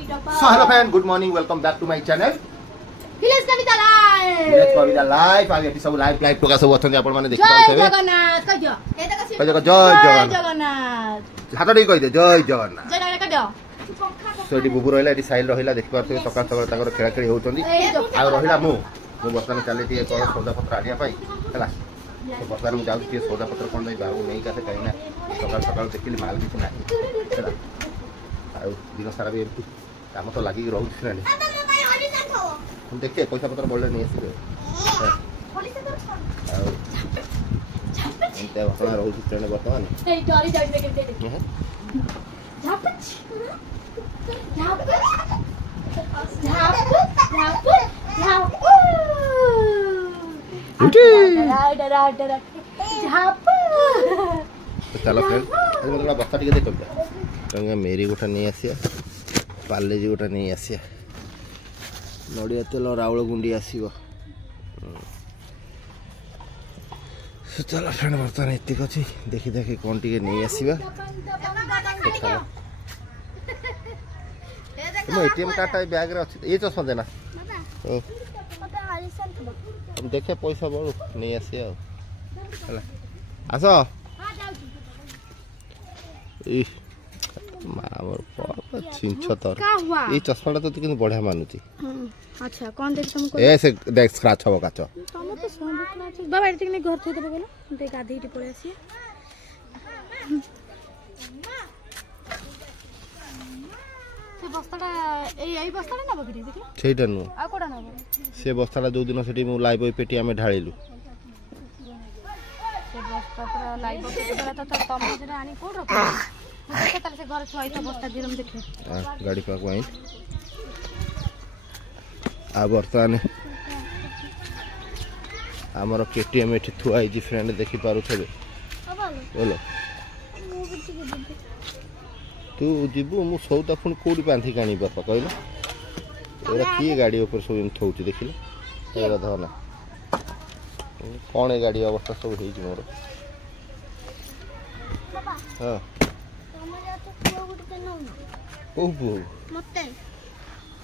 So hello friend, good morning, welcome back to my channel. Village Kavita Live. Village Kavita Live. आगे eighty सब live live प्रकाश सब अथन आपण माने देखि पाउथे। जय जगन्नाथ कहियो। जय जगन्नाथ। हाथ डी कहि दे जय जगन्नाथ। जय जगन्नाथ कहियो। सो एटी बुबु रहला एटी साइल रहला देखि पाउथे सकाळ सकाळ ताकर खेला खेली होउचंदी। आ रहला मु बर्तमान चाले टी एक सौदा पत्र आनिया पाई हला। तो बर्तमान मु जाउ टी सौदा पत्र कोन नै बाबू नै कासे कहिना सकाळ सकाळ देखिली माल किछ नाही हला। आ दिन सारा भी एमती काम तो लागि रहउछ ना। हम देखते पैसा पत्र बोलले नहीं आसे एंते बर्तमान रहउछ ट्रेन बर्तमान ए डरी जाई के देखे झापच झाप झाप झाप झाप उठी डरा झाप तो चलो फ्रेंड आज मतलब बस्ता टिके देखो रंगा मेरी गोटा नहीं आसिया पाले जी गोटा नहीं आसिया नड़िया तेल राउल गुंडी आसो चलो फ्रेंड बर्तमान एतिक अच्छी देखी देखी कौन टी नहीं आसवा तुम एटीएम कार्ड बैग रे अच्छी ये चश्मा देना देखे पैसा बड़ू नहीं आसी आस छिंछ तोर ये चश्माटा तो किंतु बढ़िया मानुची अच्छा कौन देख तुमको ए से देख स्क्रैच हो काचो तुम तो सोन स्क्रैच बाबा एटी ने घर थई देबे बोलो ते गाधी टी पळे आसी से बस्ताटा एई बस्ताटा ना बकरी देखि सेटा नु आ कोडा ना से बस्ताटा जो दिन सेठी मु लाइव ओई पेटी हमें ढाळिलु से बस्ताटा लाइव पेटी बला तो तम जरे आनी कोड रखो देखे ताले से घर छुआई तो बस्ता दिरम देखे गाड़ी पाक वाइन आ बर्तमान आमर केटीएम एठी थुआ जी फ्रेंड देखि पारु छबे बोलो तू जीबू मु सौदा पुणी कोडी बांधी कानी बापा कहला एरा की गाड़ी ऊपर सब थौची देखिले एरा धना कौन गाड़ी अवस्था सब हेई जी मोर हां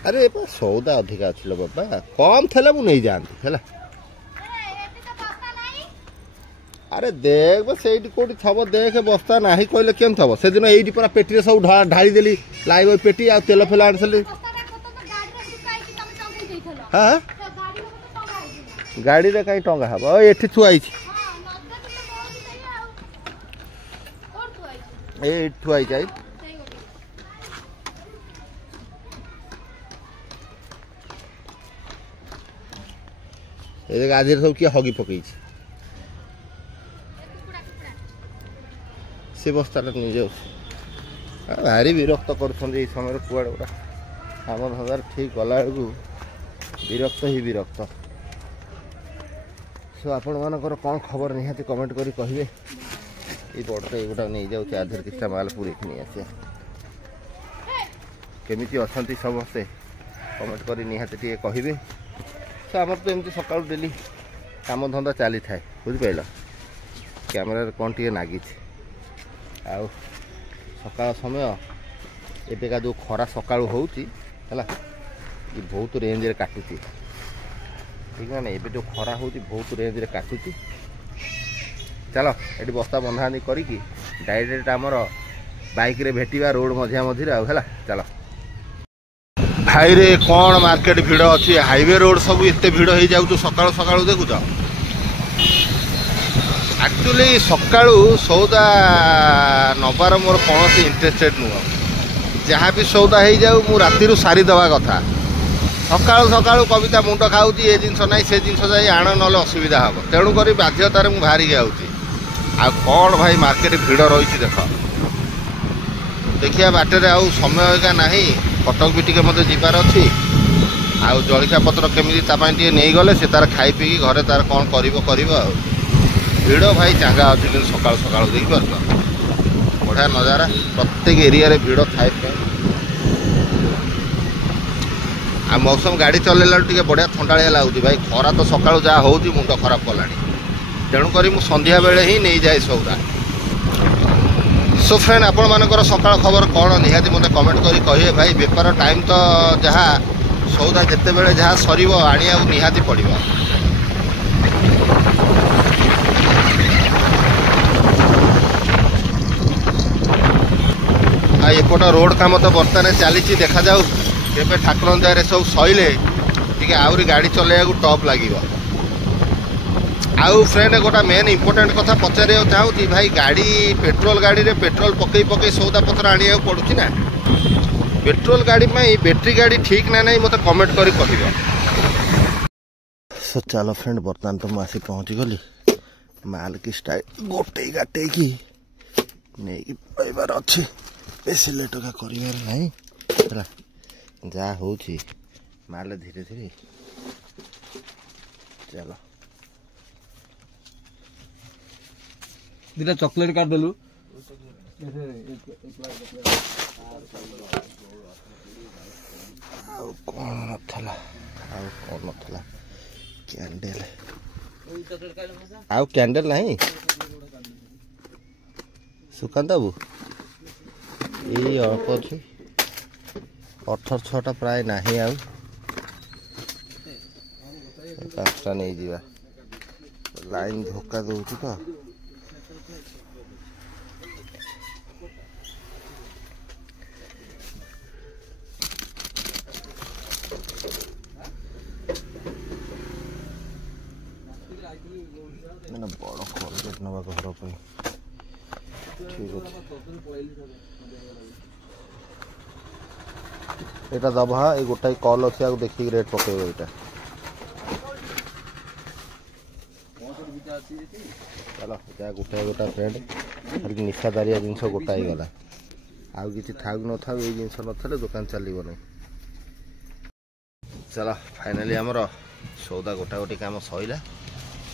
अरे सौदा अधिका अच्छी बाबा कम थे नहीं जानती है अरे देख बस कौटी थब देख बस्ता ना कहले केम थब से दिन ये पूरा पेटी सब ढाई देली लाइव पेटी आ तेल फेल आनी सारी हाँ गाड़ी रे कहीं टंगा हम ये थुआई थुआई जाए आज सब किए हगी पकई से बस्ताटा नहीं जाऊ भारी विरक्त कर समय कुआड़े गुड़ा आम धंदार ठीक गला बेलू विरक्त ही विरक्त सो आपण मानकर कौन खबर निहाती कमेंट करी कहिबे ये बड़टा एगोटा नहीं जाऊँ आधर किछटा माल पूरी नहीं आसे केमिति अछंती समस्ते कमेंट करी निहाती टिके कहिबे तो आमर तो एमती सकाल डेली काम धंदा चली थाए बुझिपाल कैमेरा कौन टे नागी सकाल समय एबेका जो खरा सकाल होउची है ये बहुत रेंज रे काटुची ठीक है ना ये जो खरा होउची बहुत रेंज रे काटुची चलो ये बस्ता बंधानी करी डायरेक्ट आमर बाइक रे भेटिबा रोड मझिया मझिरे आ है चलो भाई रे कौन मार्केट भिड़ अच्छी हाईवे रोड सब एत भिड़ हो जाऊ सकाल सकाल देखुच एक्चुअली सकाल सौदा नबार मोर कौन इंटरेस्टेड नुह जहाँ भी सौदा हो जाऊ मु राति सारीदवा कथा सकाल सकाल कविता मुंड खाऊ ये जिनस ना से जिनस जाए आण ना असुविधा हम तेणुक बाध्यतार मुझे बाहरी जाऊँगी आ कौन भाई मार्केट भिड़ रही देख देखिया बाटर आउ समय का ना कटक भी टे मत जीवार अच्छी आउ जलिखा पत्र केमी टे नहीं गले से तार खाई पी घरे तार कौन कर भिड़ भाई चांगा अच्छी कि सकाल सकाल देख पार बढ़िया नजारा प्रत्येक एरिया रे भिड़ थाए आ मौसम गाड़ी चलैला टे बढ़िया थंडाया लगुच भाई खरा तो सकाल जहाँ हो मुंड खराब कला तेणुक संध्या बेले ही नहीं जाए सौदा सो फ्रेंड आपण मानकर सकाळ खबर कौन निहाती मते कमेंट करी कहिए भाई बेपार टाइम तो जहाँ सौदा जिते बेले जहाँ सर आनी निहाती पड़ो एपट रोड काम तो बर्तमान चली देखा जाऊ केबे ठाकुर दया सब सैले टे आहरी गाड़ी चलैया टप लगे आउ फ्रेंड गोटा मेन इंपोर्टेंट कथा पचार चाहूँगी भाई गाड़ी पेट्रोल गाड़ी रे पेट्रोल पकई पकई सौदा पत्र आनिया पड़ुछि ना पेट्रोल गाड़ी में बैटरी गाड़ी ठीक ना नहीं मत कमेंट करी कहिबो। सो चलो फ्रेंड बर्तमान तो मुझे पहुँची गली माल की स्टाइल गोटे गाटे की नहीं पाइबार अच्छे बेसी लेट का करिवार नहीं है जा हो माल धीरे धीरे चलो दिटा चॉकलेट काट देलु कौन नथला कैंडल आउ कैंडल नहीं सुकांत बाबू ये अल्प अच्छी 18 प्राय नहीं आउ 5टा नहीं जीवा लाइन धोखा दौची तो मैंने बड़ कलगेट नवा घर पर ठीक अच्छे यहाँ दबा ये गोटाई कल अच्छे देखिए रेट पकेब यहाँ चलो क्या गोटाए गोटा फ्रेंड खाली निशादारिया जिनस गोटाई गला आउ कि था न था ये जिन ना दुकान चलो नहीं चलो फाइनाली आमर सौदा गोटा गोटी काम सैला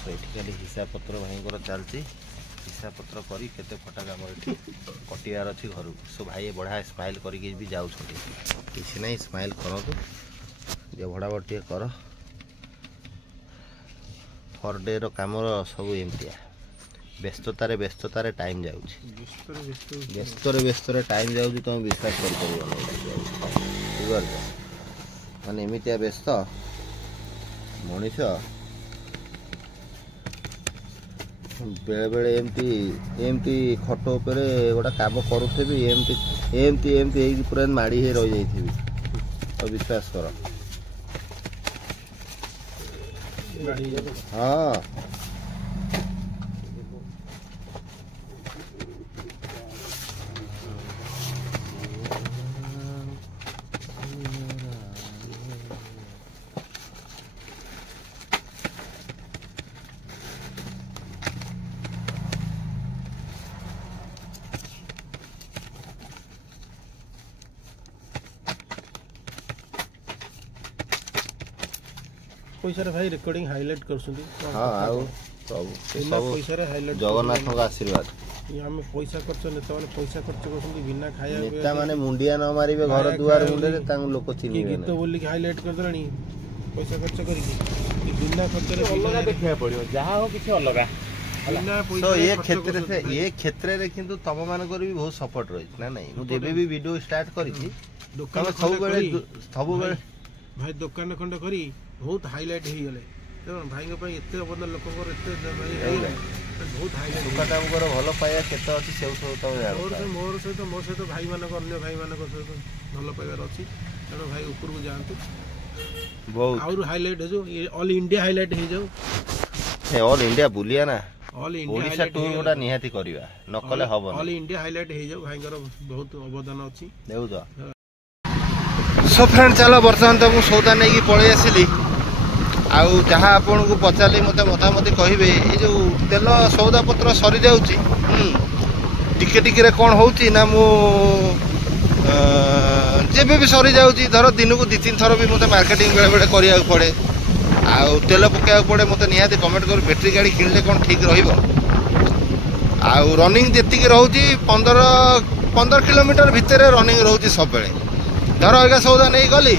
तो ये खाली हिसाब पत्र भाई चलती हिसाब पत्र करी केते फटा काम ये कटियार अच्छी घर सो भाई बढ़िया स्माइल करके भी जाऊँ किसी ना स्माइल करूँ जे भड़ा टे कर पर डे रम सब एमतिया व्यस्ततार टाइम जाऊँ व्यस्त टाइम जाऊँ तुम विश्वास कर माने एमतिया व्यस्त मनीष बेले बेले एमती खट उपर गोटे काम करुथी एमती पूरा माड़ी ही रही जाइए तो विश्वास कर हाँ पैसा भाई रिकॉर्डिंग हाईलाइट करछुंदी हां आउ सब पैसा रे हाईलाइट जगन्नाथ का आशीर्वाद हम पैसा खर्च नेता माने पैसा खर्च करछुंदी बिना खाया नेता माने मुंडिया न मारिबे घर दुआर मुंडे रे तांग लोक चिन्हिबे गीत बोली के हाईलाइट कर देलानी पैसा खर्च करी बिना खर्च रे अलगा देखिया पड़ियो जहां हो किछ अलगा तो ये क्षेत्र रे किंतु तम मानकर भी बहुत सपोर्ट रही ना नहीं मु जेबे भी वीडियो स्टार्ट करी छी दुकान सब बेले भाई दुकान खंड करी बहुत हाईलाइट हो गले भाई एत अबद लोक बहुत हाईलाइट दुकान भल पाइबा केते अछि से मोर सहित मो सहित भाई मानक अन्य भाई मानक सहित भल पाइबार अछि तेणु भाई ऊपर को जातु बहुत और हाईलाइट हो ये ऑल इंडिया हाईलाइट हो जाऊ ऑल इंडिया बुलिया ना ऑल इंडिया ओडिशा टूर गोटा निहाती करबा न कले हबो ऑल इंडिया हाईलाइट हो जाऊ भाई बहुत अवदान अछि देउ तो सो फ्रेंड चलो बर्तमान तो मुझे सौदा नहीं पलि आसली आउ जहाँ आपन को पचारे मत मतामत कहे ये जो तेल सौदा पत्र सरी जाऊँगी टिके टिके कौन हो ना मु जेबे भी सरी जाऊँगी धर दिन को 2-3 थर भी मत मार्केटिंग बेले बेले करा पड़े आउ तेल पकड़ा पड़े मत निहाती कमेंट कर बैटरी गाड़ी किणले कौन ठीक आउ रनिंग जी रोचे 15 किलोमीटर भितर रनिंग रोचे सब धर अगा सौदा नहीं गली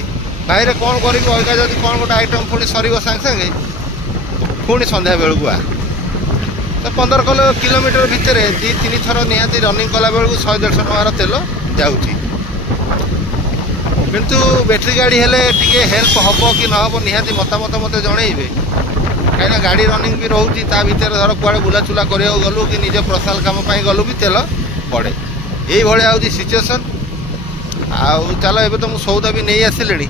भाई रे कौन करी अगा जब कौन गोटे आइटम पुणी सर सागे सागे पुणी संध्या बेलू आ ତ 15 କିଲୋମିଟର ଭିତରେ 2-3 ଥର ନିହାତି ରନିଂ କଲା ବେଳକୁ 100-150 ଟଙ୍କାର ତେଲ ଯାଉଛି। କିନ୍ତୁ ବ୍ୟାଟେରୀ ଗାଡ଼ି ହେଲେ ଟିକେ ହେଲ୍ପ ହେବ କି ନ ହେବ ନିହାତି ମତାମତ ମୋତେ ଜଣେଇବେ। କାହିଁକିନା ଗାଡ଼ି ରନିଂ ବି ରହୁଛି, ତା ଭିତରେ ଧର କୁଆଡ଼େ ବୁଲାଚୁଲା କରିବାକୁ ଗଲୁ କି ନିଜ ପର୍ସନାଲ କାମ ପାଇଁ ଗଲୁ ବି ତେଲ ପଡ଼େ। ଏଇଭଳିଆ ହେଉଛି ସିଚୁଏସନ୍। ଆଉ ଚାଲ ଏବେ ତ ମୁଁ ସଉଦା ବି ନେଇ ଆସିଲିଣି,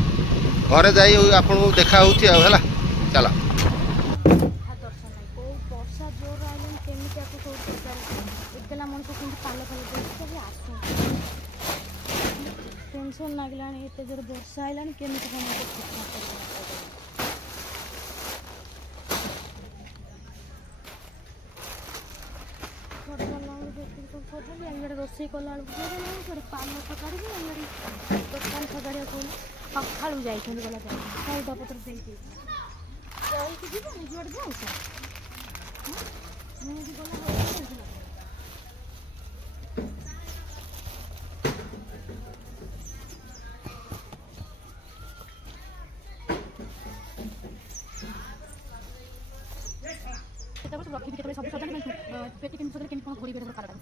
ଘରେ ଯାଇ ଆପଣଙ୍କୁ ଦେଖା ହେଉଛି ଆଉ ହେଲା, ଚାଲ। ବର୍ଷା ଜୋର ଆଇଲାଣି କେମିତି ଆକୁ ସବୁ ଏକଲା ମଣିଷ କେମିତି ପାଲ ଆସୁ ଟେନସନ୍ ଲାଗିଲାଣି। ଏତେ ଜୋରେ ବର୍ଷା ଆଇଲାଣି କେମିତି କ'ଣ ଇଆଡ଼େ ରୋଷେଇ କଲାବେଳକୁ ସିଆଡ଼େ ପାଲ ସଜାଡ଼ିବି, ଇଆଡ଼େ ଦୋକାନ ସଜାଡ଼ିବାକୁ ସକାଳୁ ଯାଇଛନ୍ତି ଗଲା ସଉଦାପତ୍ର ଦେଇକି ରହିକି ଯିବ ଯୁଆଡ଼େ ଯାଉଛ ମୁଁ ବି ଗଲା ରଖିବି କେତେବେଳେ ସବୁ ସଜାଡ଼ି ପେଟି କେମିତି ସଜାଡ଼ି କେମିତି କ'ଣ ଘୋଡ଼ିବେ ଧର ପାଲଟା।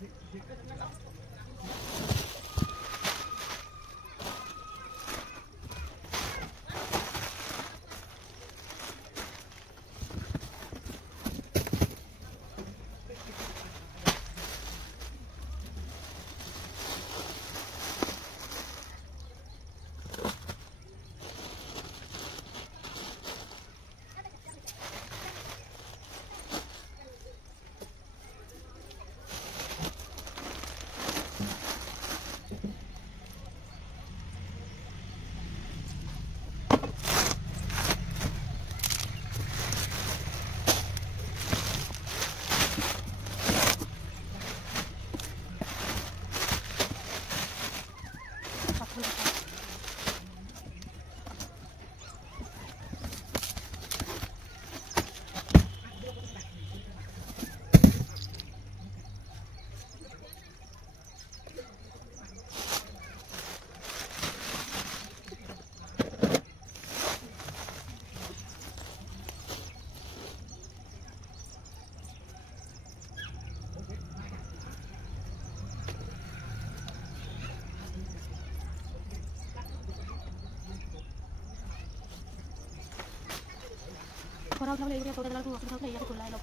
ଖରା ଉଠିଲା ଏଇଟା ସଉଦା ଦେଲାକୁ ଅସୁବିଧା ହେଉଥିଲା, ଏଇଆକୁ ଖୋଲା ହେଲା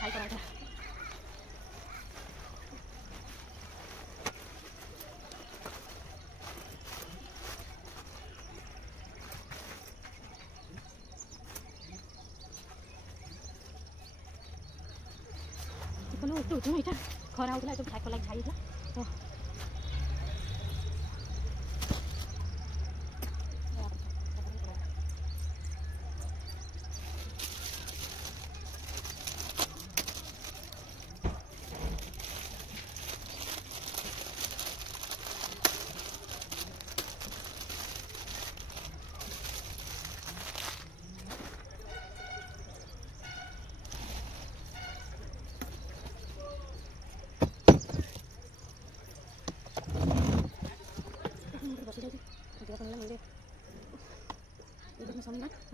ଛାଇ କରାଇଥିଲା। ଉଠୁ ଏଇଟା ଖରା ହେଉଥିଲା ଏସବୁ ଛାଇ କଲା ଛାଇ ହେଇଥିଲା ତ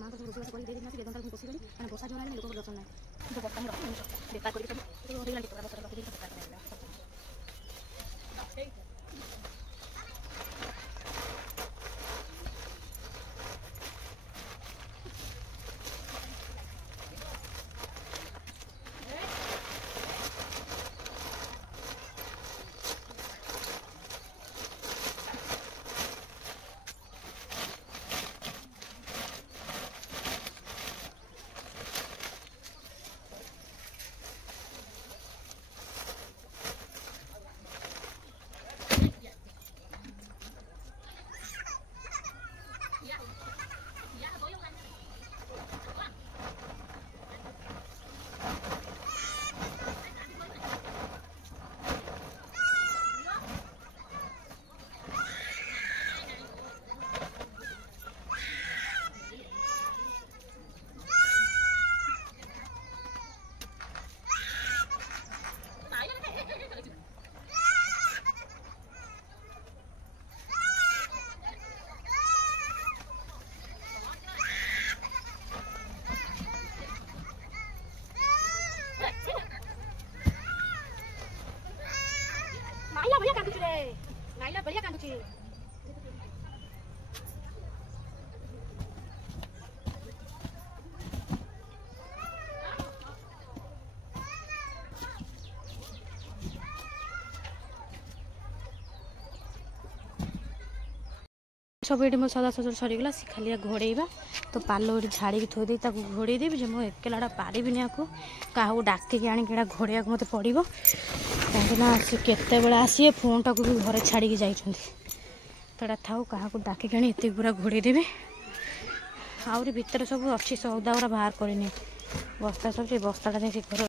माँ को रोषेबास कर देना बेदन तार पोषिगली मैंने बसा जोर लोक दर्शन ना तो बर्तन रख बेपार कर सब ये मो सदा सजा सरीगला सी खाली घोड़ेबा तो पालो ये झाड़ी थोदे घोड़े देवी जो मुझे एकलाटा पारिबिनि या क्या डाकिक आणिका घोड़िया मत पड़ो कहीं सी केत आसी फोन टाक भी घरे छाड़ी जाटा था क्या डाकिक आनी एत पूरा घोड़े देवी आहरी भितर सब अच्छी सौदा गुरा बाहर करनी बस्ता सब बस्ताटा घर